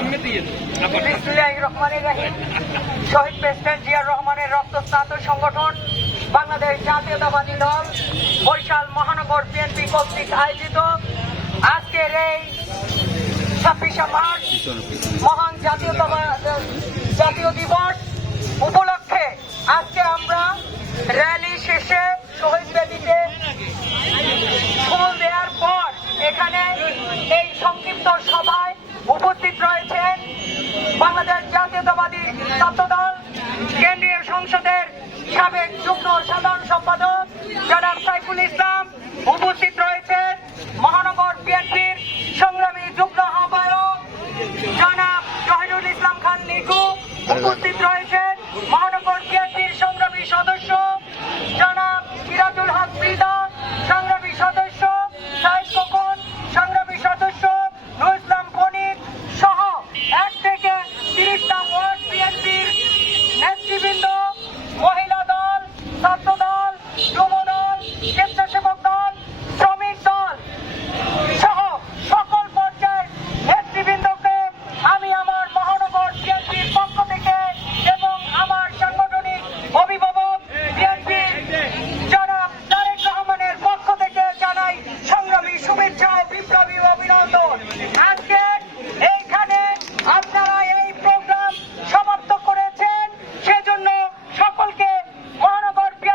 বিসমিল্লাহির রহমানির রহিম। শহীদ প্রেসিডেন্ট জিয়াউর রহমানের রক্তস্নাত সংগঠন বাংলাদেশ জাতীয়তাবাদী দল বরিশাল মহানগর বিএনপি কর্তৃক আয়োজিত আজকের এই 26শে মার্চ মহান জাতীয় দিবস উপলক্ষে আজকে আমরা র্যালি শেষে শহীদ বেদিতে ফুল দেওয়ার পর এখানে এই সংক্ষিপ্ত সভায় উপস্থিত রয়েছেন বাংলাদেশ জাতীয়তাবাদী ছাত্রদল কেন্দ্রীয় সংসদের সাবেক যুগ্ম সাধারণ সম্পাদক জনাব সাইফুল ইসলাম, উপস্থিত রয়েছেন মহানগর বিএনপির সংগ্রামী যুগ্ম আহ্বায়ক জনাব শহীদুল ইসলাম খান নিকু,